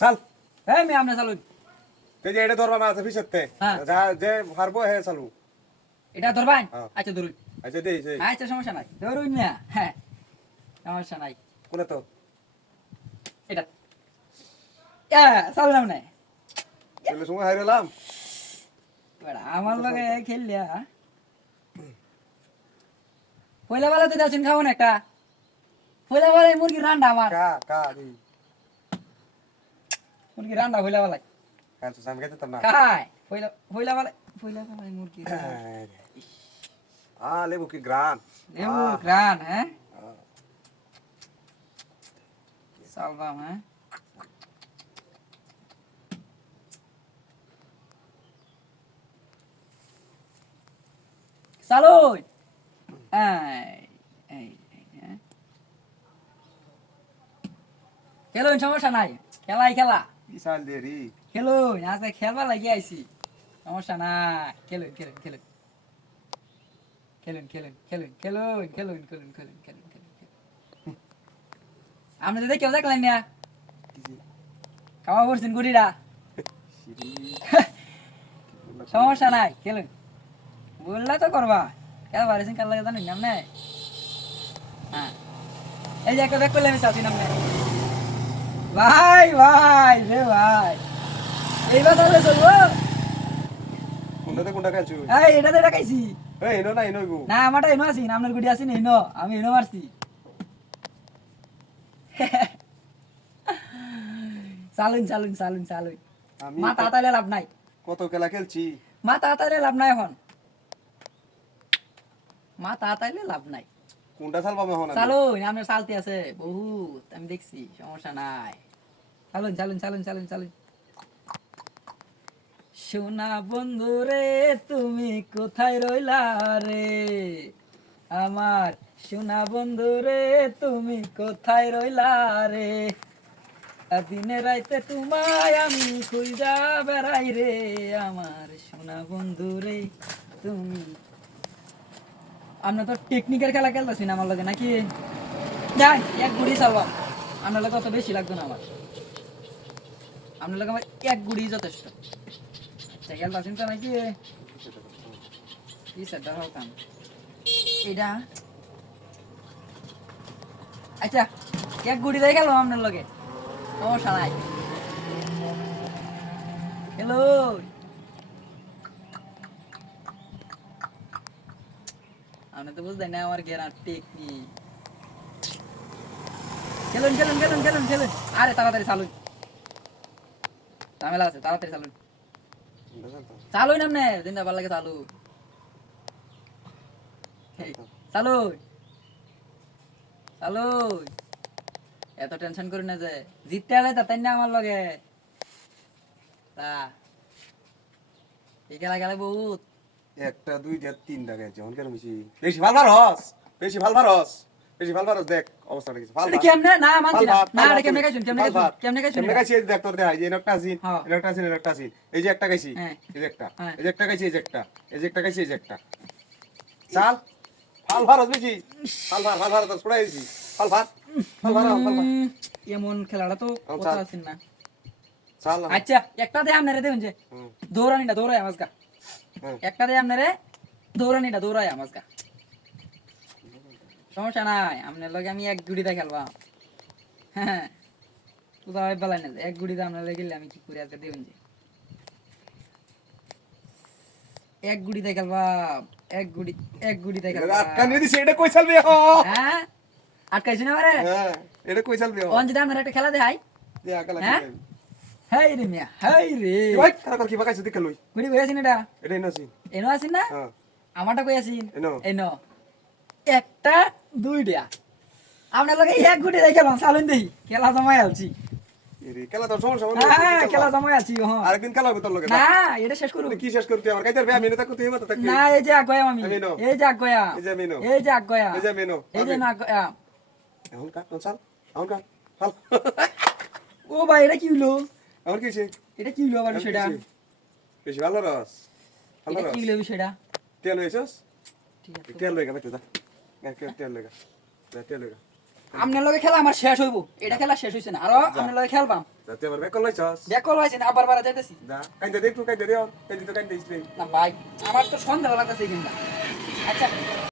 চাল। হ্যাঁ আমি আপনি চালুন এই যে এটা ধরবা মাছ পিছতে। হ্যাঁ। যা যে পারব হে চালু। এটা ধরবেন হ্যাঁ। আচ্ছা ধরুন। আচ্ছা দেই সেই আচ্ছা সমস্যা নাই। ধরুন না হ্যাঁ। সমস্যা নাই। কোনে তো? এটা। হ্যাঁ চালুন আপনি তাহলে সময় হাইরালাম এবার আমার লগে খেললিয়া। পয়লা বেলা তো যাচ্ছেন খাব না একটা। পয়লা বেলা মুরগির রান্না আমার। কা কা মুরগি রান্না হইলা বালাই। কাজ তো সামনে তো না। খাই হইলা হইলা বালাই হইলা বালাই মুরগি। হ্যাঁ, হ্যাঁ, আ লেবু কি গ্রান? লেবু গ্রান হ্যাঁ? সালবাম হ্যাঁ? Salud. Ay, সমস্যা নাই। খেলাই খেলা। বিশাল দেরি। খেলুন আজকে খেলবার লাগিয়ে আইছি। সমস্যা নাই। খেলুন খেলুন খেলুন। খেলুন খেলুন খেলুন খেলুন খেলুন খেলুন খেলুন খেলুন খেলুন আপনি তো কেউ দেখলেন না খাওয়া করছেন গুড়িটা সমস্যা নাই খেলুন। বললে তো করবা। কেন পারেছেন কার লাগে জানেন নামনে হ্যাঁ। এই যে একটা ব্যাগ করলে আমি চাচ্ছি নামনে ভাই ভাই রে ভাই। এইবার তাহলে চলবো? কোনটাতে কোনটা খেলছু এই এটা তো দেখাইছি এই এনো না এনো গো। না আমারটা এনো আছি আপনার গুটি আছি এনো। আমি এনো মারছি। চালুন চালুন চালুন চালুন। আমি মা তাড়াতাড়ি লাভ নাই। কত খেলা খেলছি? মা তাড়াতাড়ি লাভ নাই এখন। মা তাড়াতাড়ি লাভ নাই। কোনটা আমি? আছে। বহুত, আমি দেখছি, সমস্যা নাই। চালুন চালুন চালুন চালুন চালুন। সোনা বন্ধু রে, তুমি কোথায় রইলা রে? আমার সোনা বন্ধু রে, তুমি কোথায় রইলা রে? দিনে রাইতে তোমায় আমি খুঁজা বেড়াই রে। আমার সোনা বন্ধু রে, তুমি আমরা তো টেকনিকের খেলা খেলতেছি না আমার লগে, নাকি? যাই, এক গুড়ি চালবাম আপনার লগে অত বেশি লাগতো না আমার। আপনার আমার এক গুড়ি যথেষ্ট। আচ্ছা খেলতেছেন তো নাকি? কি সেটা হতাম এটা আচ্ছা এক গুড়ি দিয়ে খেলব আপনার লগে। সমস্যা হ্যালো আপনি তো বুঝতেন না আমার গেরার টেকনিক খেলুন খেলুন আরে তাড়াতাড়ি চালুন ঝামেলা আছে তাড়াতাড়ি চালুন লাগে চালু এই, চালুন চালুন এত টেনশন করি না যে জিততে তাই না আমার লগে তা বহুত একটা দুই দুইটা তিনটা গেছে অন কেন বেশি বেশি ভালো ভালো হস বেশি ভালো ভালো হস বেশি ভালো ভালো দেখ অবস্থাটা এই যে একটা এই যে একটা গাইছি এই যে একটা চাল ভালো ভালো এমন খেলাটা তো কথা আচ্ছা একটা দে আমনারে দেবেন যে দৌড়ানিটা দৌড়ায় আওয়াজ একটা দিয়ে আপনারে দৌড়ানিটা দৌড়ায় সমস্যা নাই আপনার লগে আমি এক গুড়িতে খেলবাম হ্যাঁ কোথাও বেলায় না এক গুড়িতে আপনার গেলে আমি কি করে আজকে দেখুন যে। এক গুড়িতে খেলবাম এক গুড়ি এক গুড়িতে খেলবাম কই চালবি হ্যাঁ আটকাইছি না হ্যাঁ এটা কই চালবি অন যদি আপনার একটা খেলা দেখাই। দে আকালা হ্যাঁ? হাই রে মিয়া হাই রে ভাই কার কার কি বাকাইছে দেখে লই। গুড়ি কই আছেন এটা এটা এনছি এনো আছেন না? হ্যাঁ। আমারটা কই আছেন এনো। এনো। একটা দুইটা। আপনার লগে এক গুটি খেলাম চালুন দেই। খেলা জমাই আলছি। খেলা তোর সমস্যা হ্যাঁ খেলা জমাই আলছি হ্যাঁ আরেকদিন খেলা হবে তোর লগে না? এটা শেষ করুন। তুই কি শেষ করতে আমার কাইতার আমি না করতে হবে তো না এই যে আগয়াম আমি। এই যে আগয়াম এই যে আমি নো। এই যে এই যে আমি নো। এই যে না এখন কা কোন চাল? এখন কা হাল ও ভাই এটা কি হলো? আমার কি হইছে? এটা কি হলো আবার সেটা হইছে? বেশি ভালো রস ভালো রস কি হলো সেটা তেল হইছস ঠিক আছে। তেল বেতে যা এক তেল লইগা যা তেল লইগা আপনার লগে খেলা আমার শেষ হইব। এটা খেলা শেষ হইছে না। আরও আপনার লগে খেলবাম। যাতে আবার ব্যাকল লইছস দেখো হয়েছে না আবার বারা যাইতেছি। যা কাইন্দে দেখ তুই কাইন্দে দেও কাইন্দে তো কাইন্দে ইসলে না ভাই আমার তো সন্দেহ লাগতেছে কিন্তু আচ্ছা।